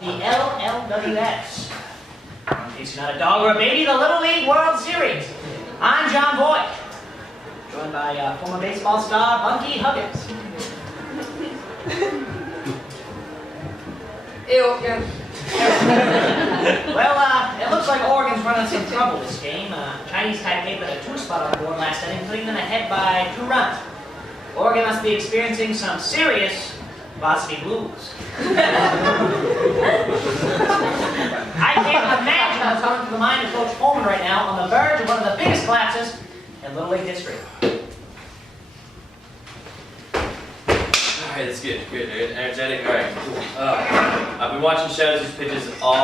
The LLWS. In case you're not a dog or a baby, the Little League World Series. I'm John Boyd, joined by former baseball star Bunky Huggins. Ew, Well, it looks like Oregon's running some trouble this game. Chinese tied game with a 2-spot on the board last inning, putting them ahead by 2 runs. Oregon must be experiencing some serious varsity blues. I can't imagine what's going through the mind of Coach Coleman right now on the verge of one of the biggest collapses in Little League history. Alright, that's good. Good. Energetic. Alright, cool. I've been watching Shadow's pitches all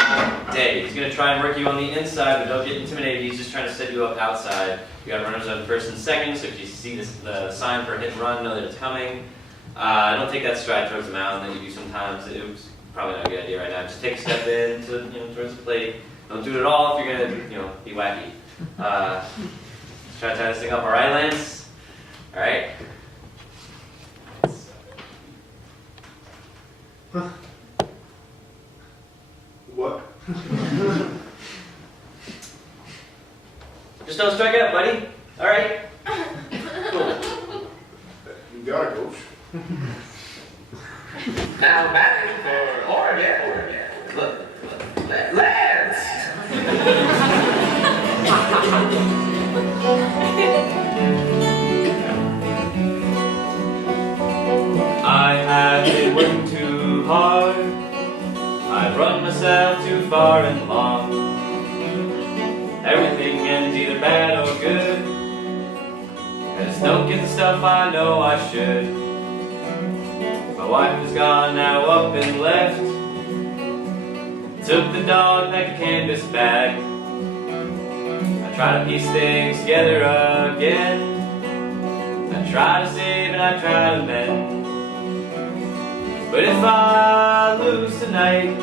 day. He's going to try and work you on the inside, but don't get intimidated. He's just trying to set you up outside. You got runners on first and second, so if you see the sign for a hit and run, know that it's coming. Don't take that stride towards the mound that you do sometimes. It was probably not a good idea right now. Just take a step in to, towards the plate. Don't do it at all if you're going to, be wacky. Let's try to tie this thing up. Alright, Lance? Alright? What? Just don't strike it up, buddy. Alright? Cool. You got it, Coach. now batting for Oregon. Lance! I have been working too hard. I've run myself too far and long. Everything ends either bad or good. I just don't get the stuff I know I should. My wife is gone, now up and left. Took the dog like a canvas bag. I try to piece things together again. I try to save and I try to mend. But if I lose tonight,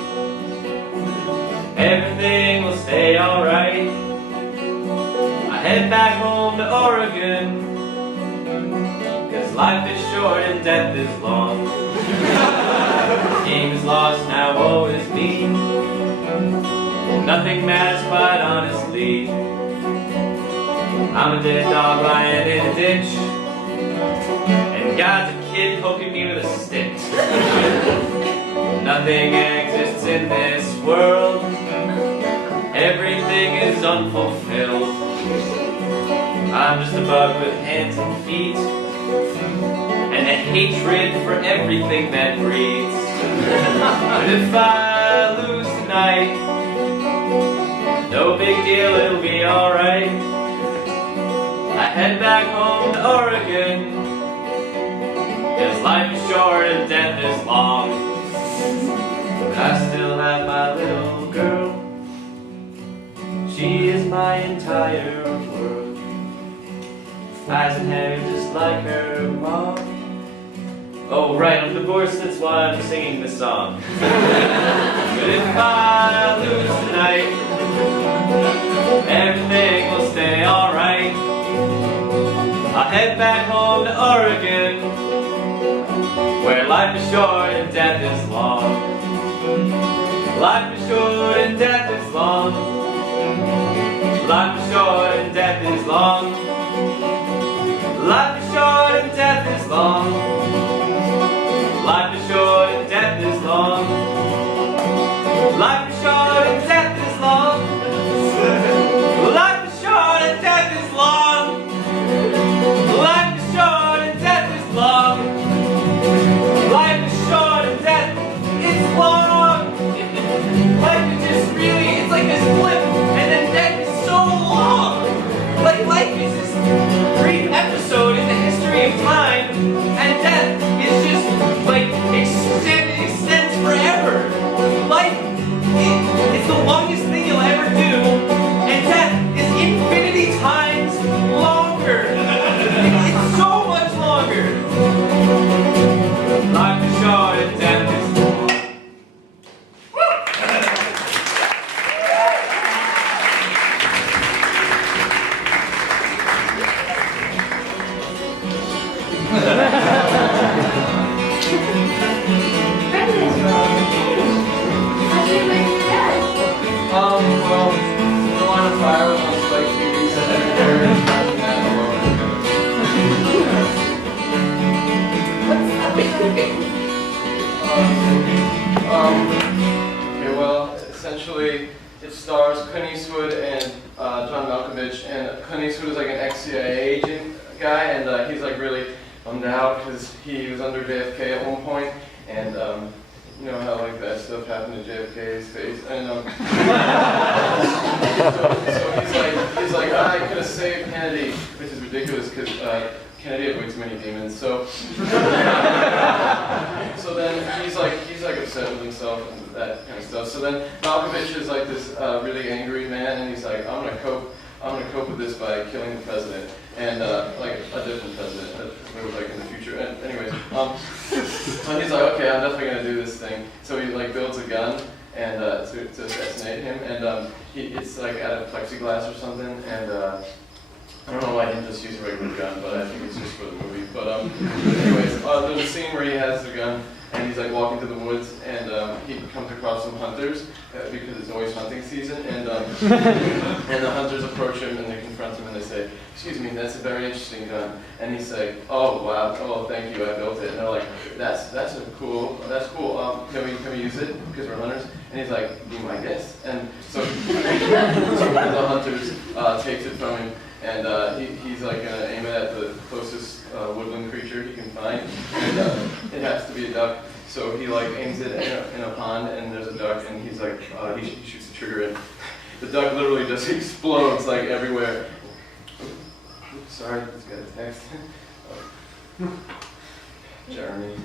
everything will stay alright. I head back home to Oregon, 'cause life is short and death is long. The game is lost, now woe is me. Nothing matters quite honestly. I'm a dead dog lying in a ditch, and God's a kid poking me with a stick. Nothing exists in this world. Everything is unfulfilled. I'm just a bug with hands and feet, and a hatred for everything that breathes. But if I lose tonight, no big deal, it'll be alright. I head back home to Oregon, 'cause life is short and death is long. But I still have my little girl. She is my entire world. Eyes and hair just like her mom. Oh right, I'm divorced, that's why I'm singing this song. But if I lose tonight, everything will stay alright. I'll head back home to Oregon, where life is short and death is long. Life is short and death is long. Life is short and death is long. Life is short and death is long. Life is short and death is long. Life is short and death is long. Life is short and death is long. Life is short and death is long. Life is short and death is long. Life is just really, it's like this blip, and then death is so long. Like life is this brief episode in the history of time, and death is just like extends forever. Life, essentially it stars Clint Eastwood and John Malkovich, and Clint Eastwood is like an ex-CIA agent guy, and he's like really bummed out because he was under JFK at one point, and you know how like that stuff happened to JFK's face, and so he's like I could have saved Kennedy, which is ridiculous because Kennedy had way too many demons. So so then he's like upset with himself and that kind of stuff. So then Malkovich is like this really angry man, and he's like, I'm gonna cope with this by killing the president, and like a different president, like in the future. And anyways, so he's like, okay, I'm definitely gonna do this thing. So he like builds a gun and to assassinate him, and it's like out of plexiglass or something, and I don't know why he didn't just use a regular gun, but I think it's just for the movie. But anyways, there's a scene where he has the gun, and he's like walking through the woods, and he comes across some hunters because it's always hunting season, and the hunters approach him and they confront him and they say, "Excuse me, that's a very interesting gun." And he's like, "Oh wow, oh thank you, I built it." And they're like, "That's cool. Can we use it because we're hunters?" And he's like, "Be my guest." And so one of the hunters takes it from him. And he's like gonna aim it at the closest woodland creature he can find, and it has to be a duck. So he like aims it in a pond, and there's a duck, and he's like he shoots the trigger, and the duck literally just explodes like everywhere. Oops, sorry, just got a text. Jeremy.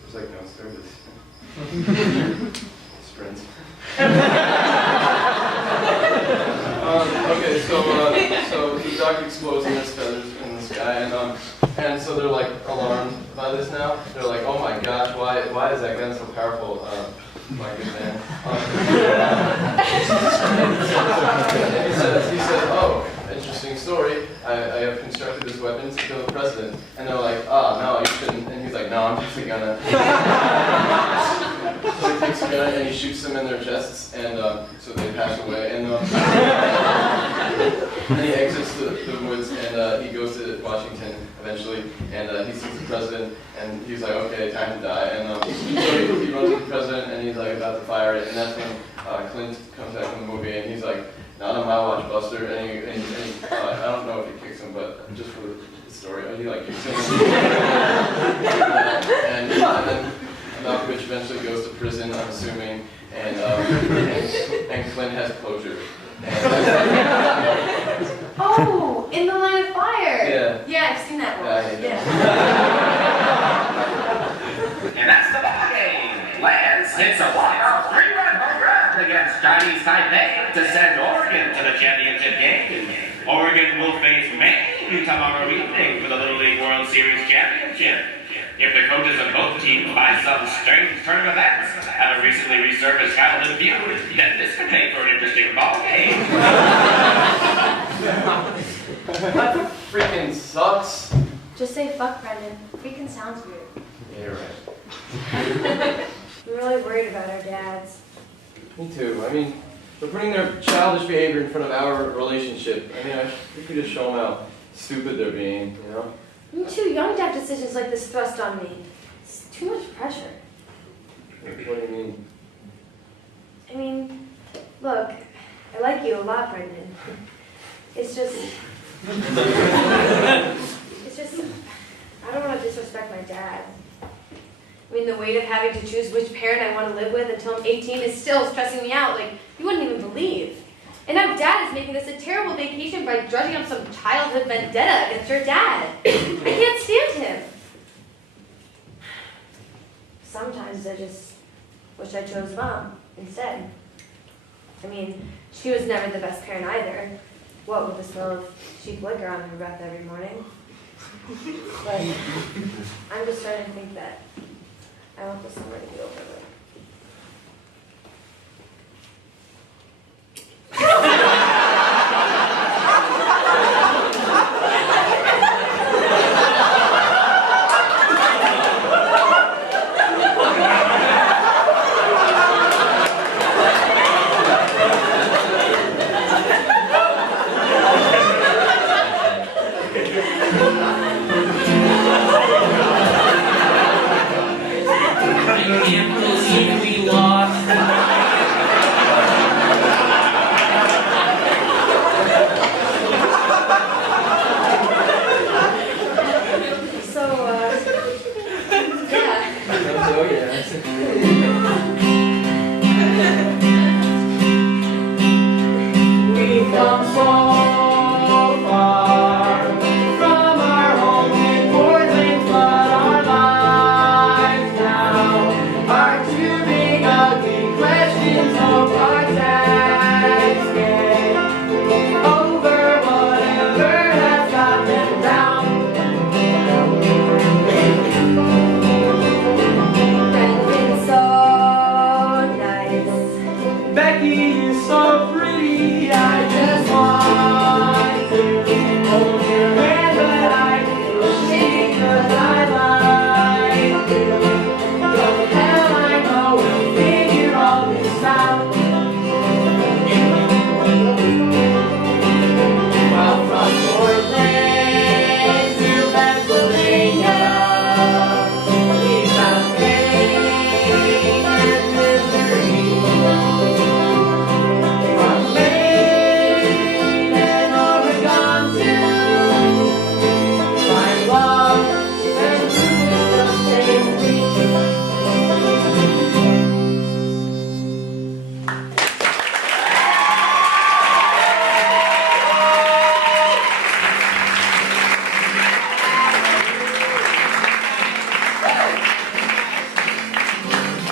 There's like no service. Sprint. Okay, so the duck explodes and there's feathers in the sky, and so they're like alarmed by this now. They're like, oh my gosh, why is that gun so powerful? My good man. He says, oh, interesting story. I have constructed this weapon to kill the president. And they're like, no, you shouldn't. And he's like, no, I'm definitely gonna. So he takes a gun and he shoots them in their chests, and so they pass away. And then he exits the woods, and he goes to Washington eventually, and he sees the president, and he's like, okay, time to die. And so he runs to the president, and he's like about to fire it, and that's when Clint comes back from the movie, and he's like, not on my watch, Buster. And I don't know if he kicks him, but just for the story, he like kicks him. And then Malkovich eventually goes to prison, I'm assuming, and Clint has closure. Oh, In the Line of Fire! Yeah. Yeah, I've seen that one. Yeah. And that's the ball game. Lance hits a walk-off 3-run home run against Chinese Taipei to send Oregon to the championship game. Oregon will face Maine tomorrow evening for the Little League World Series championship. If the coaches of both teams, by some strange turn of events, have a recently resurfaced Carolyn feud, then this could make for an interesting ball game. That freaking sucks. Just say fuck, Brendan. Freaking sounds weird. Yeah, you're right. I'm really worried about our dads. Me too. I mean, they're putting their childish behavior in front of our relationship. I mean, we could just show them how stupid they're being, you know? I'm too young to have decisions like this thrust on me. It's too much pressure. What do you mean? I mean, look, I like you a lot, Brendan. It's just, I don't want to disrespect my dad. I mean, the weight of having to choose which parent I want to live with until I'm 18 is still stressing me out like you wouldn't even believe. And now Dad is making this a terrible vacation by dredging up some childhood vendetta against your dad. I can't stand him. Sometimes I just wish I chose Mom instead. I mean, she was never the best parent either. What with the smell of cheap liquor on her breath every morning. But I'm just starting to think that I want this summer to be over with. Yes.